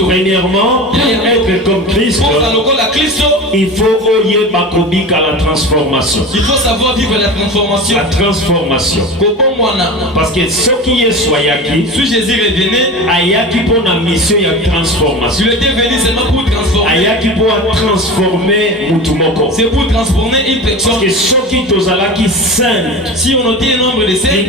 Premièrement, pour être comme Christ, il faut la transformation. Il faut savoir vivre la transformation. La transformation. Parce que ce qui est soyaki, si Jésus revenait, ayaki pour la mission de transformation. Il était venu seulement pour transformer. Ayaki pour transformer mutumoko. C'est pour transformer une personne. Parce que ce qui tozalaki saint, si on était un nombre de saints,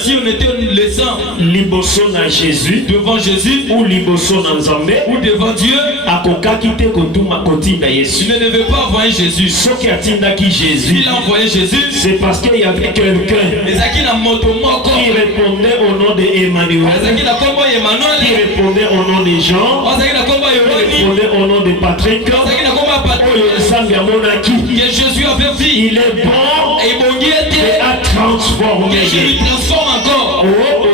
si on était le sang, liboso na Jésus, devant Jésus, ou liboso na Nzambe, ou devant Dieu, akokaki te kotuma kotinda Yesu. Tu ne devais pas envoyer Jésus. Ce qui atindaki Jésus, il a envoyé Jésus, c'est parce qu'il y avait quelqu'un qui répondait au nom d'Emmanuel, qui répondait au nom des gens, qui répondait au nom de Patrick, que Jésus avait vu. Il est bon et a transformé. Que je lui transforme encore.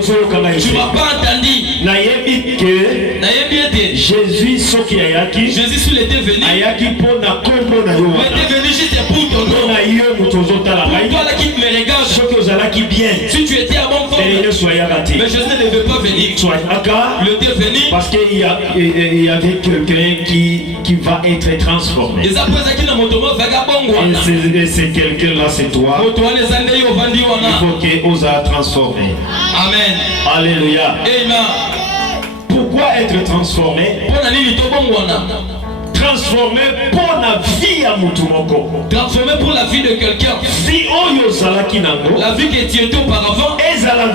Tu ne m'as pas entendu. Jésus, ce qui a yaki, Jésus, s'il était venu, il était venu juste pour ton nom. Toi là qui me regarde, si tu étais à mon fond, mais Jésus ne devait pas venir. Il était venu parce qu'il y avait quelqu'un qui va être transformé. Et c'est quelqu'un là, c'est toi. Il faut qu'il ose transformer. Amen. Alléluia. Amen. Pourquoi être transformé? Transformé pour la vie à Mutumoko. Transformé pour la vie de quelqu'un. La vie que tu étais auparavant. Cela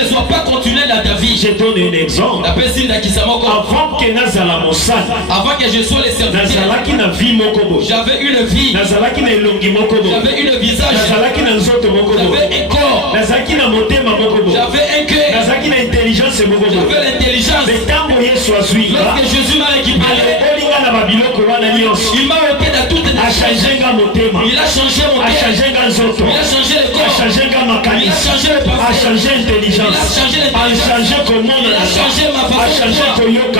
ne soit pas continué dans ta vie. Je donne un exemple. Avant que je sois le serviteur, j'avais eu une vie. J'avais eu le visage. J'avais un corps. J'avais un cœur. J'avais l'intelligence. Lorsque Jésus m'a récupéré, il m'a ôté dans toutes les choses. Il a changé mon cœur. Il a changé le corps. Il a changé le parfum. Il a changé l'intelligence. Il a changé ma façon de voir.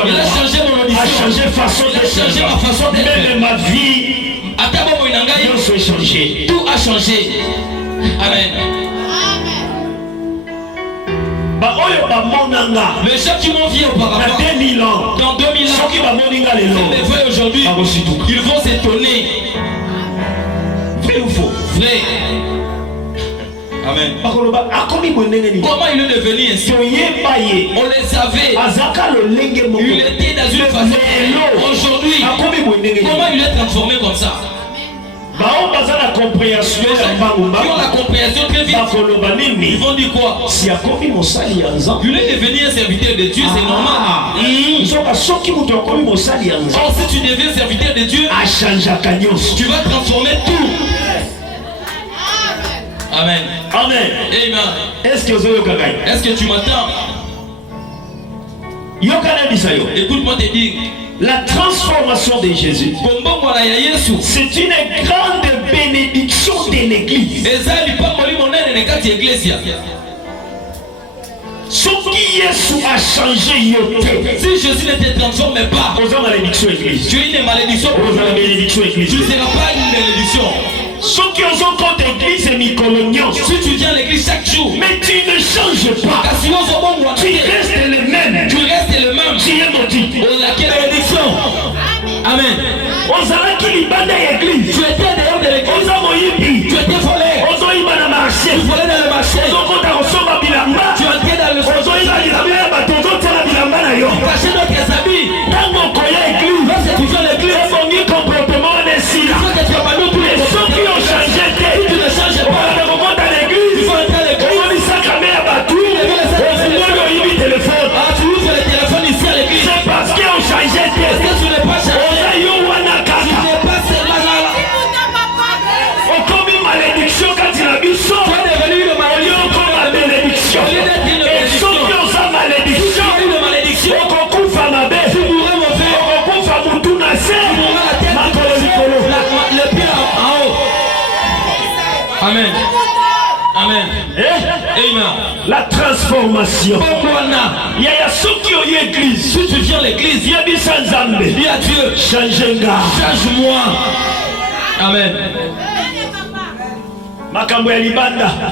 Il a changé mon audition. Il a changé ma façon d'être. Même ma vie, tout a changé. Amen. Les gens qui m'ont vu auparavant, dans 2000 ans, ils me voient aujourd'hui, ils vont s'étonner. Vrai ou faux? Vrai. Amen. Comment il est devenu ainsi? On le savait. Il était dans une façon. Aujourd'hui, comment il est transformé comme ça? Qui ont la compréhension très vite. Ils vont dire quoi? Il est devenu un serviteur de Dieu, c'est normal. Or, si tu deviens serviteur de Dieu, tu vas transformer tout. Amen. Amen. Amen. Est-ce que tu m'attends? Écoute-moi te dire. La transformation de Jésus, c'est une grande bénédiction de l'église. Ce qui a changé, si Jésus ne te transforme pas, tu es une malédiction. Tu ne seras pas une bénédiction. Ceux qui ont compte église et mi-coloniaux, si tu viens à l'église chaque jour, mais tu ne changes pas, tu restes le même. Tu restes le même. Tu es maudit. Laquelle bénédiction? Amen. Tu étais dehors de l'église. Tu étais volé. Tu volais dans le marché. Tu entrais dans le marché. Tu cachais notre habits. Lorsque tu viens à l'église, il faut que tu abandonnes tous les ceux qui ont changé. Si tu ne changes pas, il faut entrer à l'église. Tu ouvres le téléphone ici à l'église. C'est parce qu'ils ont changé. Parce que tu n'es pas changé. Tu n'es pas celle-là. Malédiction quand il a mis ça. Tu es devenu une malédiction. Et ceux qui ont sa malédiction, tu mourrais mon frère. Tu mourras la tête. Le pied en haut. Amen. Amen. Amen. La transformation. Il y a ceux qui ont eu l'église. Si tu viens à l'église, il y a des sans âme. Dis à Dieu, change-moi. Amen.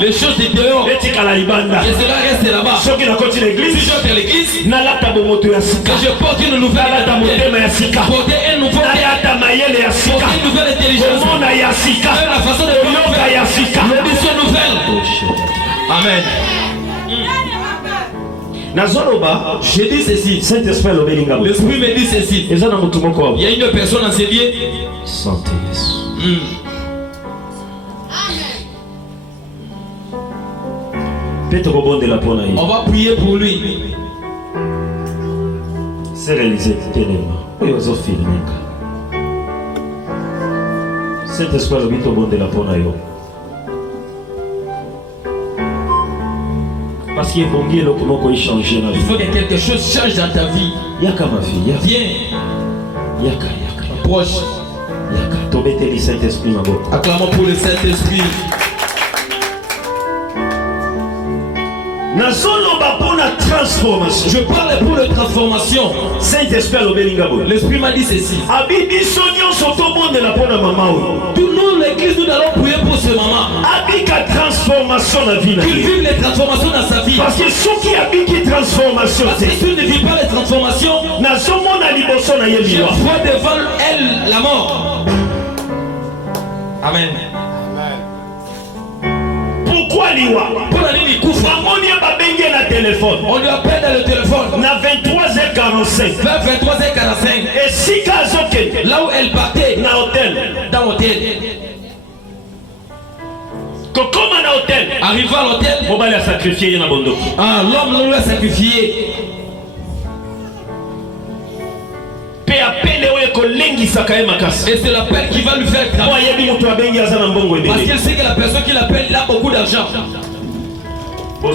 Les choses de dehors, et cela reste là-bas. Si je porte l'église, que je porte une nouvelle identité, porter une nouvelle intelligence, la façon de vivre, l'audition nouvelle. Amen. Je dis ceci. L'esprit me dit ceci. Il y a une personne en ces lieux. On va prier pour lui. C'est réalisé tellement. Cet espoir le bon de la ponayo. Parce qu'il faut qu'il changer la vie. Il faut que quelque chose change dans ta vie. Yaka ma fille. Viens. Yaka. Proche. Yaka. Tobete le Saint-Esprit ma botte. Acclamons pour le Saint-Esprit. Transformation. Je parle pour la transformation. Saint-Esprit l'Esprit m'a dit ceci. Tout nous, l'église, nous allons prier pour ce maman. Qu'il vive les transformations dans sa vie. Parce que ceux qui habitent transformation, parce que si tu ne vis pas les transformations, je vois devant elle la mort. Amen. Pourquoi liwa? Pour la ligne coupe. On lui appelle dans le téléphone. Na 23h45. Vers 23h45. Et si là où elle partait. Na hôtel. Dans l'hôtel. Comment na hôtel? Arrivé à l'hôtel. On va la sacrifier na bondo. Ah, l'homme l'a sacrifié. Et c'est l'appel qui va lui faire travailler. Parce qu'elle sait que la personne qui l'appelle, il a beaucoup d'argent. Vous ne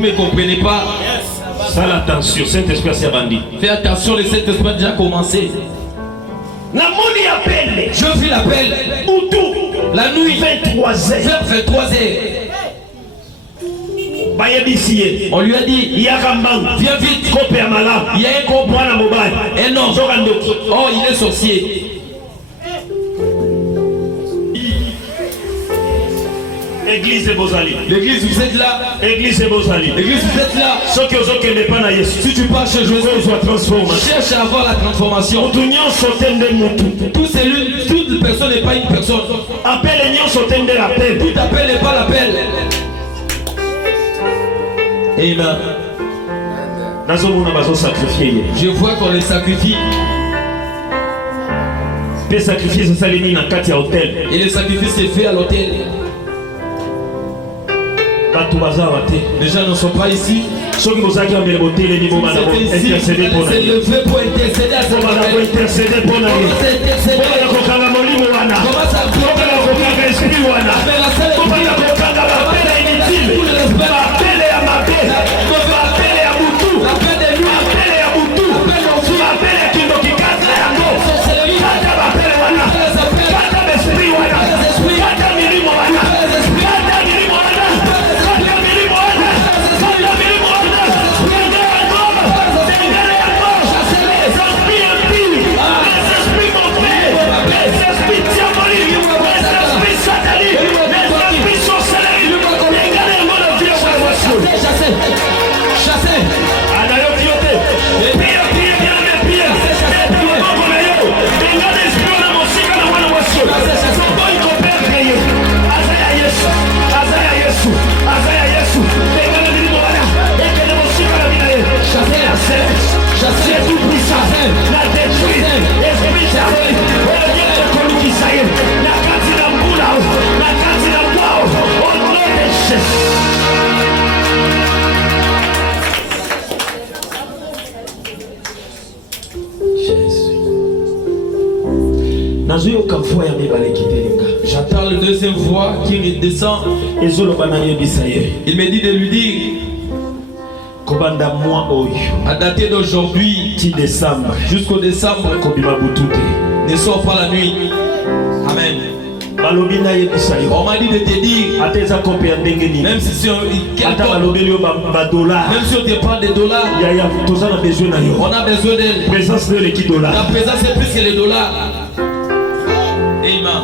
me comprenez pas? Ça l'attention, Saint-Esprit c'est bandit. Fais attention, le Saint-Esprit a déjà commencé. Je vis l'appel. La nuit, 23h. Vers 23h. On lui a dit, viens vite, il y a un homme. Oh, il est sorcier. Église Bozali. L'église, vous êtes là. Église Bozali. L'église, vous êtes là. Si tu pars chez Jésus, cherche à avoir la transformation. Toutes les personnes n'est pas une personne. Tout appel n'est pas l'appel. Amen. Je vois qu'on les sacrifie. Et le sacrifice est fait à l'hôtel. Les gens ne sont pas ici. C'est levé pour intercéder à ce moment. J'entends le deuxième voix qui redescend. Il me dit de lui dire à dater d'aujourd'hui jusqu'au décembre, ne sors pas la nuit. Amen. On m'a dit de te dire, même si c'est même si on te parle de dollars, on a besoin d'elle. La présence est plus que les dollars. Amen.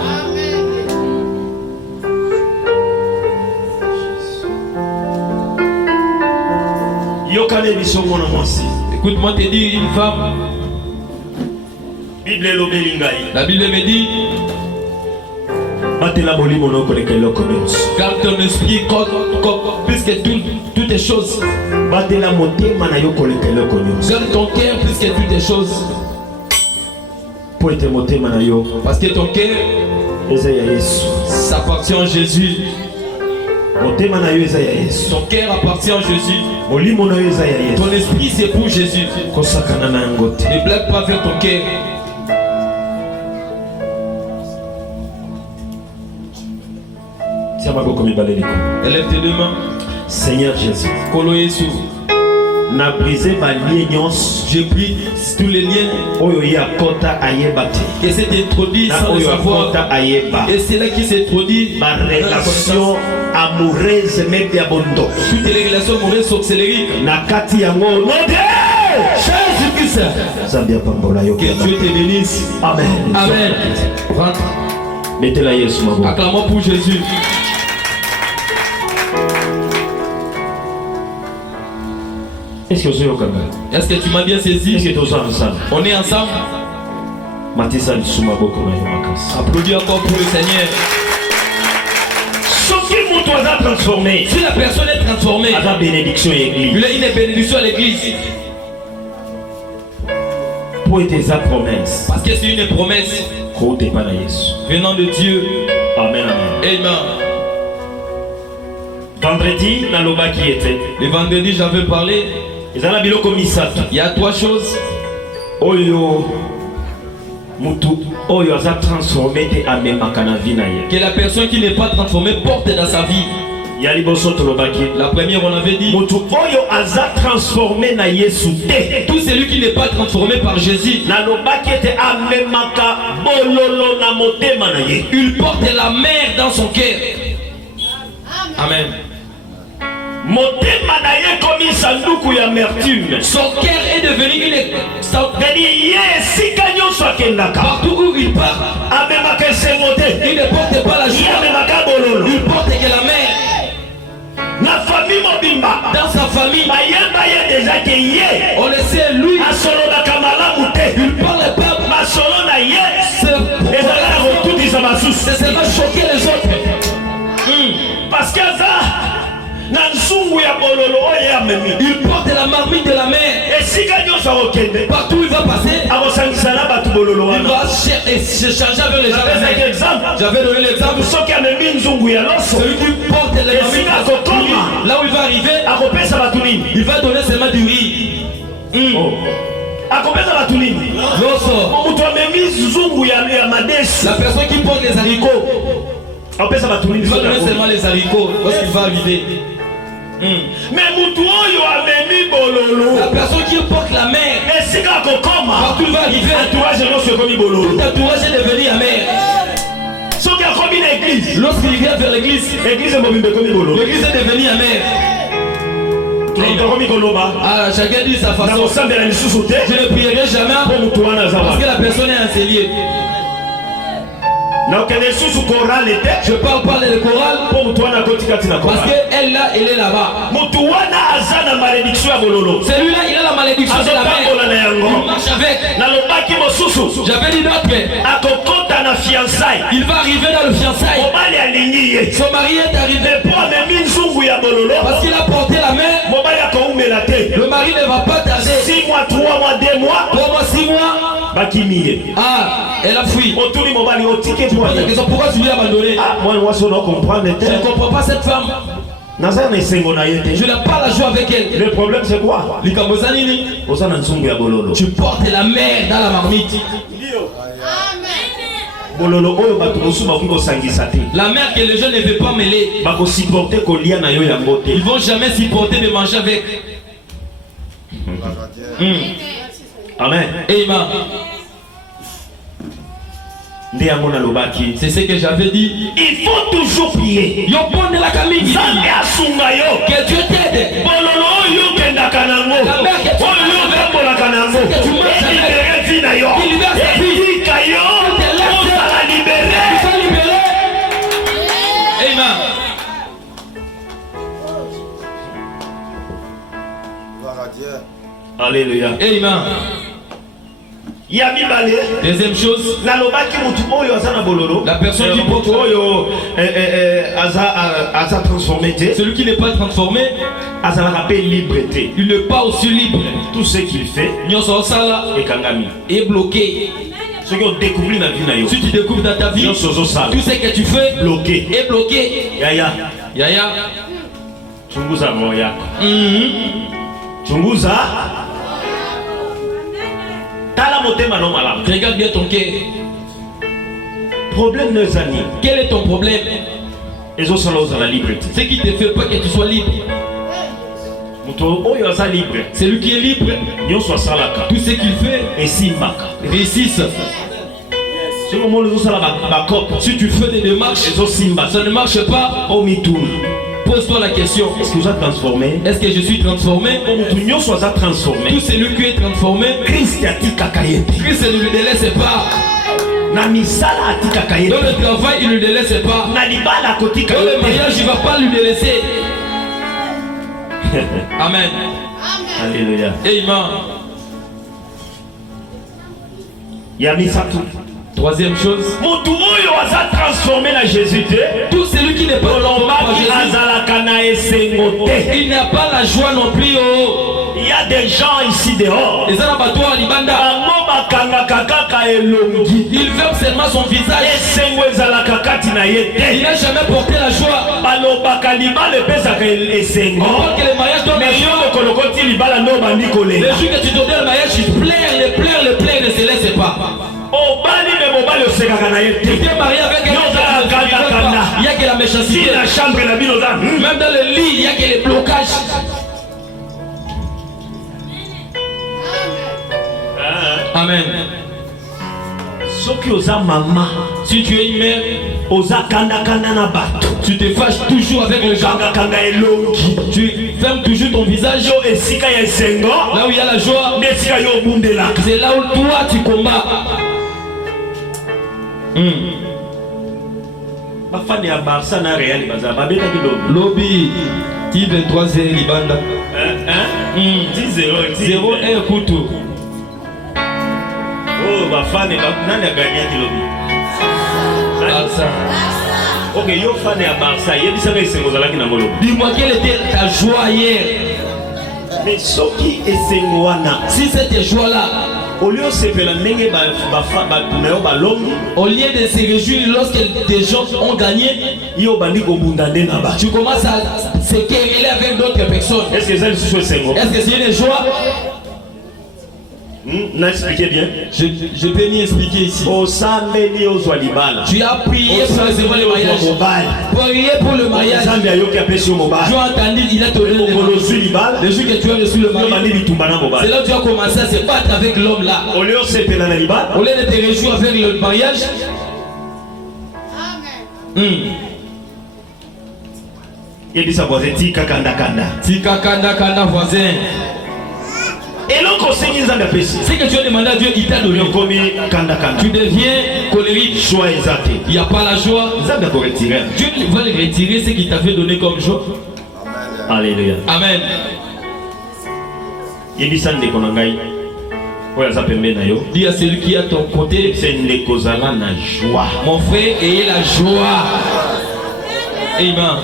Yokane bisongo na mwasi. Écoute-moi te dire une femme. Bible lobeli ngai. La Bible me dit, batela molimo no koleka eloko nyonso. garde ton esprit plus que toutes les choses. Batela motema na yo koleka eloko nyonso. Garde ton cœur plus que toutes les choses. Po ete motema na yo. Parce que ton cœur, Eza ya Yesu. ça appartient à Jésus. Motema na yo eza ya Yesu. Ton cœur appartient à Jésus. Molimo na yo eza ya Yesu. Ton esprit c'est pour Jésus. Kosakana na yango te. Ne blague pas vers ton cœur. Élève tes deux mains. Seigneur Jésus, Kolo Yesu. na brisé ma lignance. J'ai pris tous les liens. Oyo ya kota ayebate. Et c'est introduit Na sans le oyo savoir. kota ayeba. Et c'est là qui s'introduit Ma relation amoureuse même ya bondo. toutes les relations amoureuses sorcelleriques. Na kati yango no de. Jésus-Christ. Zambia pambola yo. Que Dieu te bénisse. Amen. Amen. Rentre. Mettez la Yesu mabo. Acclamons pour Jésus. Est-ce que vous êtes Est-ce que tu m'as bien Est-ce saisi? que vous êtes ensemble? On est ensemble. Matisa Sumabo Makas. Applaudis encore pour le Seigneur. Sauf que mon toit a transformé. Si la personne est transformée, À la bénédiction église. il a une bénédiction à l'église. Pour être sa promesse. Parce que c'est une promesse Côté pas Yesu. venant de Dieu. Amen, amen. Amen. Vendredi, dans le bas qui était. Le vendredi, j'avais parlé. Ils ont la biloko misato. Il y a trois choses. Oyo. Mutu. Oyo a transformé te amemaka na vie na ye. Que la personne qui n'est pas transformée porte dans sa vie. Ya liboso to lo baki. La première, on avait dit. Mutu oyo aza transformé na Yesu te. Tout celui qui n'est pas transformé par Jésus, Na lo baki te amemaka bololo na motema na ye. il porte la mer dans son cœur. Amen. Motema na ye komi sanduku ya amertume. Son cœur est devenu une. Dani ye sika nyonso akendaka. Partout où il part, Amemaka esengo te. il ne porte pas la Ye joie. amemaka bololo. Il porte que la mer. Na famille mobimba. Dans sa famille, Bayeba ye déjà ke ye. on le sait, lui, Asololaka malamu te. il parle pas. Masolo na ye. C'est Ezalaka kotutisa basusu. seulement choquer les autres. Parce que ça, na nsungu ya bololo oyo amemi. Il porte la marmite de la mer. Esika nyonso akokende. Partout où il va passer, Akosangisa na bato bololo il wana. va se changer avec les gens. J'avais exemple. J'avais donné l'exemple. Soki amemi nzungu ya loso. Celui qui porte les marmites, Esika akokoma. là où il va arriver, Akopesa bato nini? il va donner seulement du riz. Oh. Akopesa bato nini? Loso, Mutu amemi nzungu ya madesu. la personne qui porte les haricots, Akopesa bato nini? il va donner seulement les haricots lorsqu'il va arriver. Mais mutu oyo amemi bololo. La personne qui porte la mer, Esika akokoma. partout il va arriver, Entourage nyonso ekomi bololo. tout entourage est devenu amer. Soki akomi na église. Lorsqu'il vient vers l'église, Église mobimba ekomi bololo. l'église est devenue amère. Tokomi koloba. Ah, chacun dit sa Na façon. kosambela lisusu te. Je ne prierai jamais Po mutu wana aza parce que wana. la personne est enseignée. Na okende lisusu korale te. Je parle pas de chorale Po mutu wana akoti kati na parce korale. qu'elle là, elle est là-bas. Mutu wana aza na malédiction ya bololo. Celui-là, il a la malédiction de la Azotambola mer. na Il yango. marche avec. Nalobaki mosusu. J'avais dit d'autres. Akokota na fiançailles. Il va arriver dans le fiançailles. Mobali alingi ye. Son mari est arrivé Po amemi nzungu ya bololo. parce qu'il a porté la main. Mobali akoumela te. Le mari ne va pas tarder. 6 mois, 3 mois, 2 mois. 3 mois, 6 mois. Bakimi ye. Ah, elle a fui. Otuni mobali otike Pose la poye. question, pourquoi tu lui as abandonné? Ah, moi waso na comprendre Je ne te. comprends pas cette femme. Naza na esengo na ye te. Je n'ai pas la joie avec elle. Le problème c'est quoi? Likambozanini, Oza na nzungu ya bololo. tu portes la mer dans la marmite. Bololo oyo bato mosusu bakoki kosangisa te. La mer que les gens ne veulent pas mêler. Bakosupporte kolia na yo yango te. Ils vont jamais supporter de manger avec. Amen. Amen. Nde yango nalobaki. C'est ce que j'avais dit. Il faut toujours prier. Yo bonne la camille. Nzambe asunga yo. Que Dieu t'aide. Bololo oyo kendaka nango. Oyo otambolaka nango. Elibere vi na yo. Etika yo. Ozala Tu libere. sois libéré. Amen. Alléluia. Amen. Deuxième chose, la personne qui porte celui qui n'est pas transformé, il n'est pas aussi libre. Tout ce qu'il fait est bloqué. Ce qu'on découvre dans la vie, si tu découvres dans ta vie, tout ce que tu fais bloqué. Est bloqué. Yaya. Chunguza moya. Chunguza. Regarde bien ton cœur. Problème nos amis. Quel est ton problème? La liberté. Ce qui te fait pas que tu sois libre. Celui qui est libre, tout ce qu'il fait réussisse. Si tu fais des démarches, ça ne marche pas. Pose-toi la question, est-ce que je suis transformé? Tout celui qui est transformé, Christ ne le délaisse pas. Dans le travail, il ne le délaisse pas. Dans le mariage, il ne va pas lui délaisser. Amen. Alléluia. Amen. Troisième chose, tout celui qui n'est pas transformé par Jésus, il n'a pas la joie non plus. Il y a des gens ici dehors. Il ferme seulement son visage. Il n'a jamais porté la joie. On voit que le mariage donne la joie. Les jours que tu donnes le mariage, il pleure, ne se laisse pas. Tu es marié avec un il y a que la méchanceté. Même dans le lit, il y a que les blocages. Amen. Si tu es une mère, tu te fâches toujours avec le gens. Tu fermes toujours ton visage. Là où il y a la joie, c'est là où toi tu combats. Lobby, 23 heures Libanda. 0 Kutu. Oh, ma fan est nani a gagné qui lobby? Barça. Ok, yo fan est à Barça. Il y a des gens qui sont là qui n'ont pas lobby. Dis-moi quelle était ta joie hier. Mais ce qui est sengwana. Si cette joie-là, au lieu de se faire la mengue au lieu de se réjouir lorsque des gens ont gagné, tu commences à se quereller avec d'autres personnes. Est-ce que c'est une joie? N'expliquez bien. Je peux ni expliquer ici. Tu as prié pour recevoir le mariage. Prié pour le mariage. Tu as entendu, il a donné le jour que tu as reçu le mariage. C'est là que tu as commencé à se battre avec l'homme là. Au lieu de te réjouir avec le mariage. Il dit sa voisin, tika kanda voisin. Et l'autre c'est que tu as demandé à Dieu, il t'a donné. Tu deviens colérique. Il n'y a pas la joie. Dieu va le retirer ce qu'il t'avait donné comme joie. Alléluia. Amen. Dis à celui qui est à ton côté, mon frère, ayez la joie. Amen.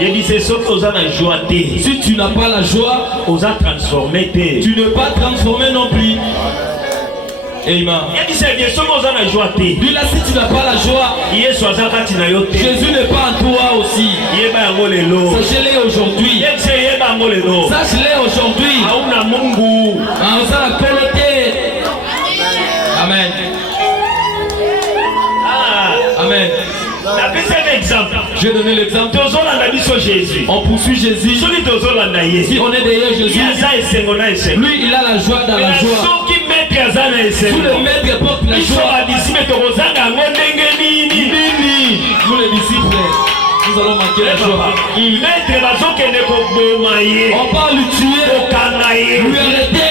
Il dit c'est ce qu'on a la joie. Si tu n'as pas la joie, tu ne pas transformer non plus. Amen. Il dit c'est bien ce qu'on a la joie. Lui là, si tu n'as pas la joie, Jésus n'est pas en toi aussi. Sachez-le aujourd'hui. Sache-le aujourd'hui. Amen. Amen. Je vais donner l'exemple. On poursuit Jésus. Si on est derrière Jésus, lui il a la joie dans la joie. Tout le maître porte la joie. Nous les disciples, nous allons manquer la joie. On parle lui tuer, lui arrêter.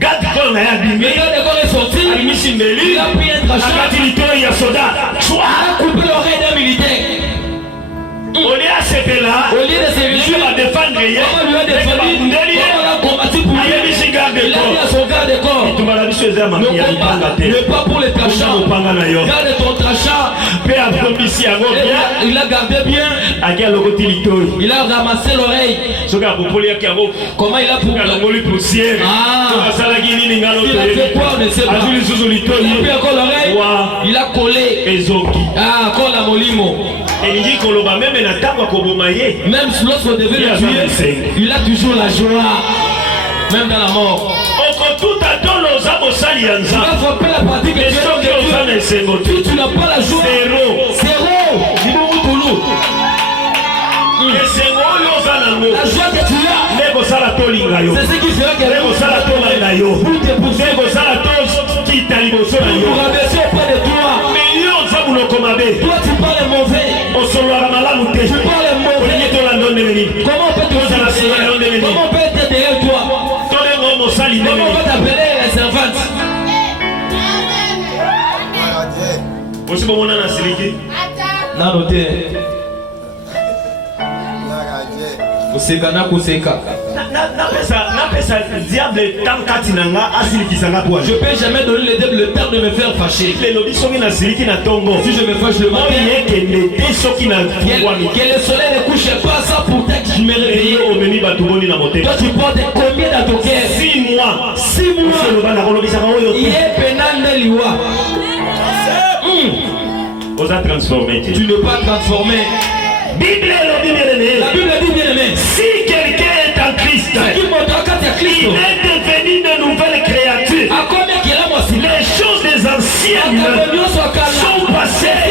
Mais quand il est sorti, il a pris un crachat. Il a coupé l'oreille d'un militaire. Au lieu de se réjouir, va défendre hier. on lui a défendu, on l'a combattu pour lui. Il a mis à son garde de corps. Le combat n'est pas pour les trachats. Garde ton trachat. Il a gardé bien. Il a ramassé l'oreille. Comment il a pour poussière? Il a fait quoi? On ne sait pas. Il a pris encore l'oreille. Il a collé. Ah, encore la molimo. Même lorsqu'on devait le tuer, il a toujours la joie. Même dans la mort. Tu vas frapper la pratique et tu n'as pas la joie. Zéro. La joie que tu as, c'est ce qui fera que pour rabaisser auprès de toi. Toi tu parles mauvais. Tu parles mauvais. Comment on peut te dire? Comment on peut être derrière toi? Comment on va t'appeler les servantes? Non, noté. Kuseka. Je ne peux jamais donner le diable le temps de me faire fâcher. Si je me fâche le matin, que le soleil ne couche pas ça pour que je me réveille. Toi tu portes combien dans ton cœur? 6 mois. Il est pénal de l'iwa. Tu ne peux pas transformer. La Bible dit bien aimé. Si quelqu'un est en Christ, il est devenu de nouvelles créatures. Les choses des anciennes sont passées.